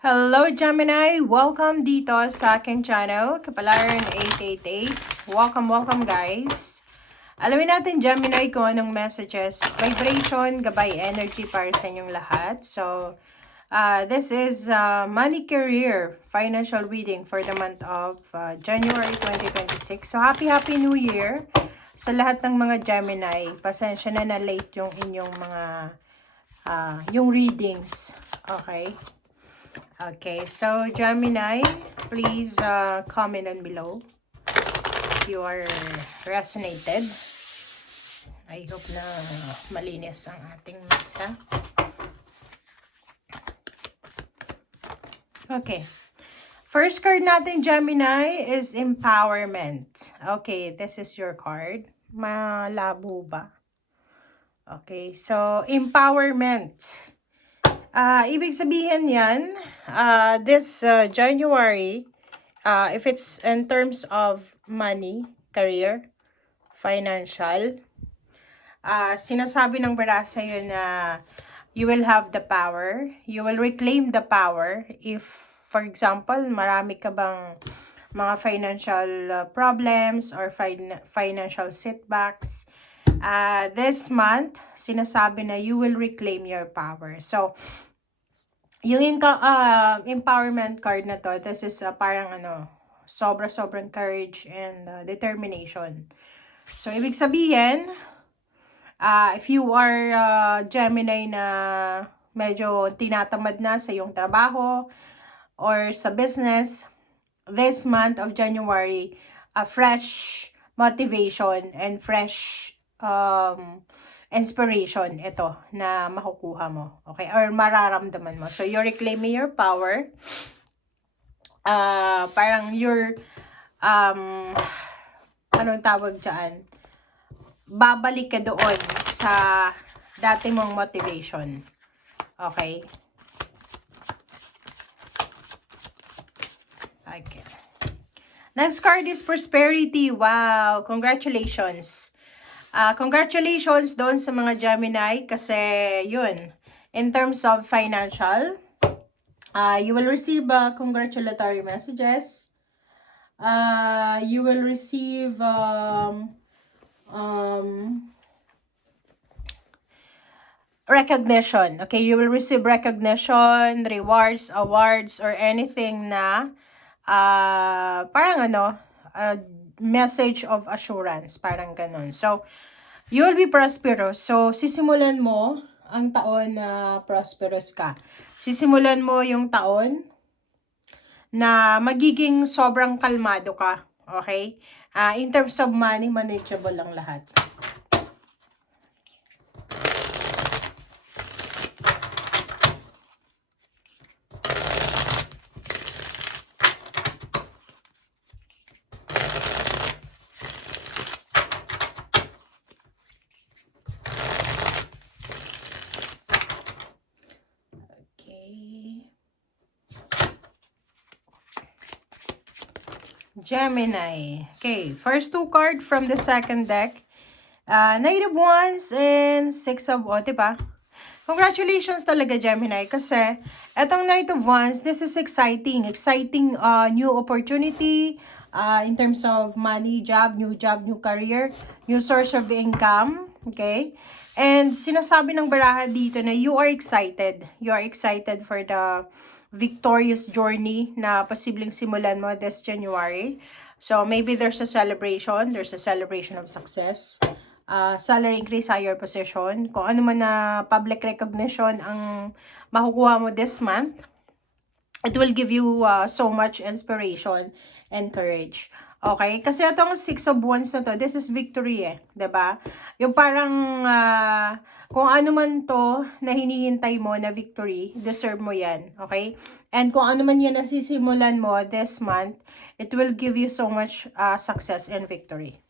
Hello Gemini! Welcome dito sa aking channel, Kapalaran 888. Welcome guys! Alamin natin Gemini kung anong messages, vibration, gabay energy para sa inyong lahat. So, this is money career financial reading for the month of January 2026. So, happy New Year sa lahat ng mga Gemini. Pasensya na late yung inyong mga yung readings. Okay? Okay, so Gemini, please comment down below if you are resonated. I hope na malinis ang ating mesa. Okay. First card natin, Gemini, is Empowerment. Okay, this is your card. Malabo ba? Okay, so Empowerment. Ibig sabihin yan, this January, if it's in terms of money, career, financial, sinasabi ng bara sa'yo na you will have the power, you will reclaim the power if, for example, marami ka bang mga financial problems or financial setbacks. This month, sinasabi na you will reclaim your power. So, yung empowerment card na to, this is parang sobrang courage and determination. So, ibig sabihin, if you are Gemini na medyo tinatamad na sa iyong trabaho or sa business, this month of January, a fresh motivation and fresh inspiration ito na makukuha mo, okay, or mararamdaman mo. So you're reclaiming your power, parang you're anong tawag dyan, babalik ka doon sa dati mong motivation, okay. Okay, next card is Prosperity. Wow, congratulations. Congratulations doon sa mga Gemini kasi yun, in terms of financial, you will receive congratulatory messages. You will receive recognition. Okay, you will receive recognition, rewards, awards, or anything na parang message of assurance, parang ganun. So, you will be prosperous. So, sisimulan mo ang taon na prosperous ka. Sisimulan mo yung taon na magiging sobrang kalmado ka. Okay? In terms of money, manageable lang lahat. Gemini. Okay, first two card from the second deck. Knight of Wands and Six of Wands, diba? Congratulations talaga, Gemini, kasi etong Knight of Wands, this is exciting. Exciting new opportunity in terms of money, job, new career, new source of income, okay? And sinasabi ng baraha dito na you are excited. You are excited for the victorious journey na posibleng simulan mo this January. So, maybe there's a celebration of success. Salary increase, higher position, kung ano man na public recognition ang makukuha mo this month, it will give you so much inspiration and courage. Okay? Kasi itong Six of Wands na to, this is victory diba? Yung parang kung ano man to na hinihintay mo na victory, deserve mo yan. Okay? And kung ano man yan na sisimulan mo this month, it will give you so much success and victory.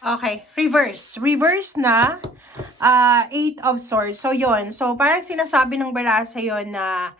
Okay, reverse. Reverse na Eight of Swords. So, yon. So, parang sinasabi ng bara sa'yo na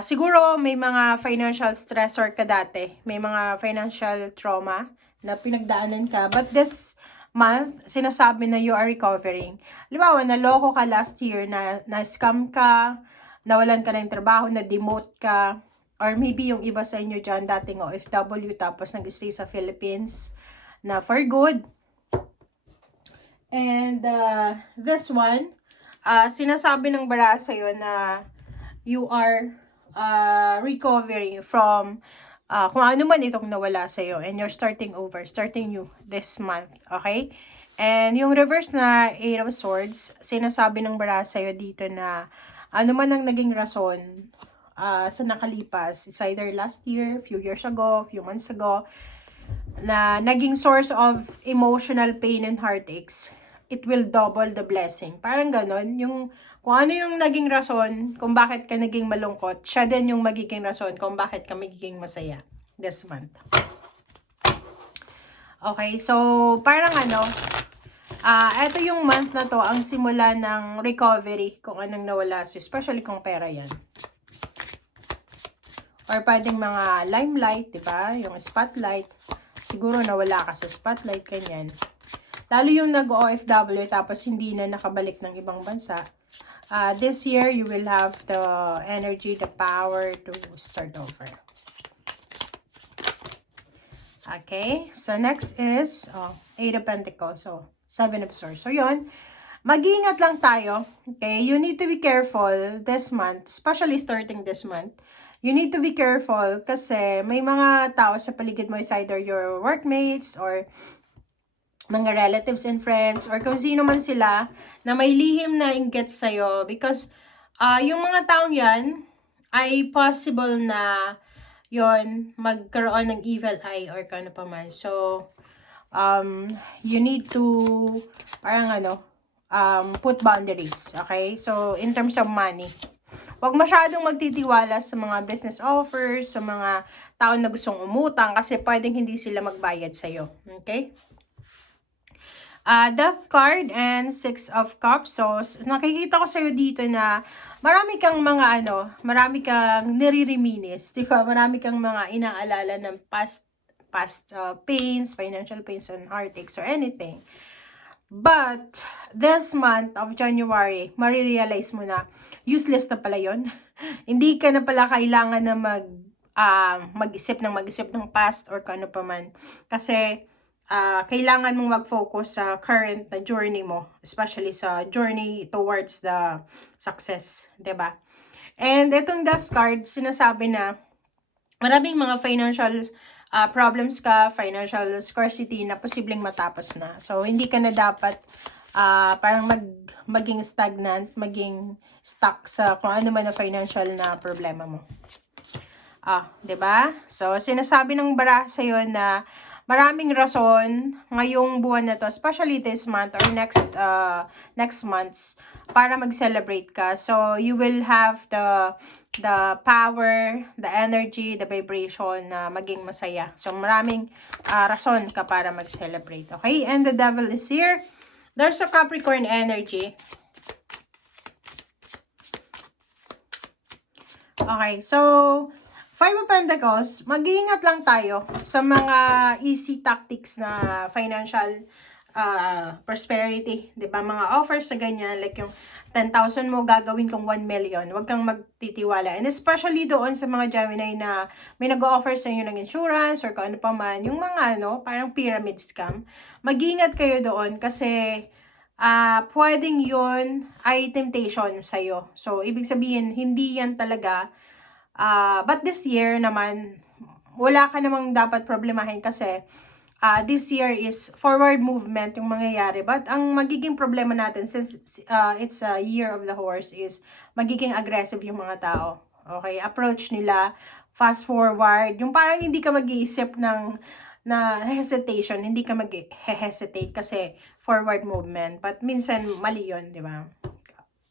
siguro may mga financial stressor ka dati. May mga financial trauma na pinagdaanan ka. But this month, sinasabi na you are recovering. Halimbawa, naloko ka last year, na-scam ka, nawalan ka ng trabaho, na-demote ka, or maybe yung iba sa inyo dyan, dating OFW, tapos nag-stay sa Philippines na for good. And this one, sinasabi ng bara sa'yo na you are recovering from kung ano man itong nawala sa'yo, and you're starting over, starting new this month, okay? And yung reverse na Eight of Swords, sinasabi ng bara sa'yo dito na ano man ang naging rason sa nakalipas, it's either last year, few years ago, few months ago, na naging source of emotional pain and heartaches, it will double the blessing. Parang ganon, yung kung ano yung naging rason kung bakit ka naging malungkot, siya din yung magiging rason kung bakit ka magiging masaya this month. Okay, so parang ito yung month na to, ang simula ng recovery kung anong nawala, so especially kung pera yan. Or pwedeng mga limelight, diba? Yung spotlight. Siguro nawala ka sa spotlight, kanyan. Lalo yung nag-OFW tapos hindi na nakabalik ng ibang bansa. This year, you will have the energy, the power to start over. Okay, so next is Eight of Pentacles, so Seven of Swords. So yun, mag-iingat lang tayo. Okay, you need to be careful this month, especially starting this month. You need to be careful kasi may mga tao sa paligid mo, is either your workmates or mga relatives and friends or kung sino man sila na may lihim na inggit sa'yo, because yung mga taong yan ay possible na yon magkaroon ng evil eye or kano pa man. So, you need to parang put boundaries, okay? So, in terms of money, huwag masyadong magtitiwala sa mga business offers, sa mga tao na gustong umutang kasi pwedeng hindi sila magbayad sa'yo, okay? Death card and Six of Cups. So, nakikita ko sa'yo dito na marami kang mga marami kang nirereminis, di ba? Marami kang mga inaalala ng past pains, financial pains, and heartaches or anything. But, this month of January, marirealize mo na useless na pala yun. Hindi ka na pala kailangan na mag-isip ng past or kano pa man. Kasi, kailangan mong mag-focus sa current na journey mo, especially sa journey towards the success, 'di ba? And itong Death card, sinasabi na maraming mga financial problems ka, financial scarcity na posibleng matapos na. So, hindi ka na dapat parang maging stagnant, maging stuck sa kung ano man na financial na problema mo. 'Di ba? So, sinasabi ng bara sa'yo na maraming rason ngayong buwan na to, especially this month or next months, para mag-celebrate ka. So, you will have the power, the energy, the vibration na maging masaya. So, maraming rason ka para mag-celebrate. Okay? And the devil is here. There's a Capricorn energy. Okay, so Five of Pentacles, mag-iingat lang tayo sa mga easy tactics na financial prosperity. Diba? Mga offers sa ganyan, like yung 10,000 mo, gagawin kong 1 million. Huwag kang magtitiwala. And especially doon sa mga Gemini na may nag-offer sa inyo ng insurance or kung ano pa man, yung mga parang pyramid scam, mag-iingat kayo doon kasi pwedeng yun ay temptation sa'yo. So, ibig sabihin, hindi yan talaga. But this year naman, wala ka namang dapat problemahin kasi this year is forward movement yung mangyayari. But ang magiging problema natin, since it's a year of the horse, is magiging aggressive yung mga tao. Okay? Approach nila, fast forward. Yung parang hindi ka mag-iisip na hesitation, hindi ka mag-hesitate kasi forward movement. But minsan, mali yun, di ba?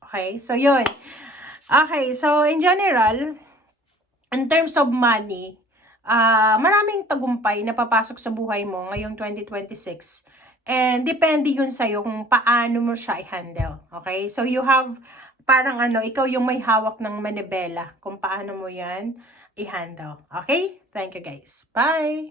Okay? So, yun. Okay, so in general, in terms of money, maraming tagumpay na papasok sa buhay mo ngayong 2026. And depende yun sa'yo kung paano mo siya i-handle. Okay? So, you have, parang ikaw yung may hawak ng manibela kung paano mo yan i-handle. Okay? Thank you guys. Bye!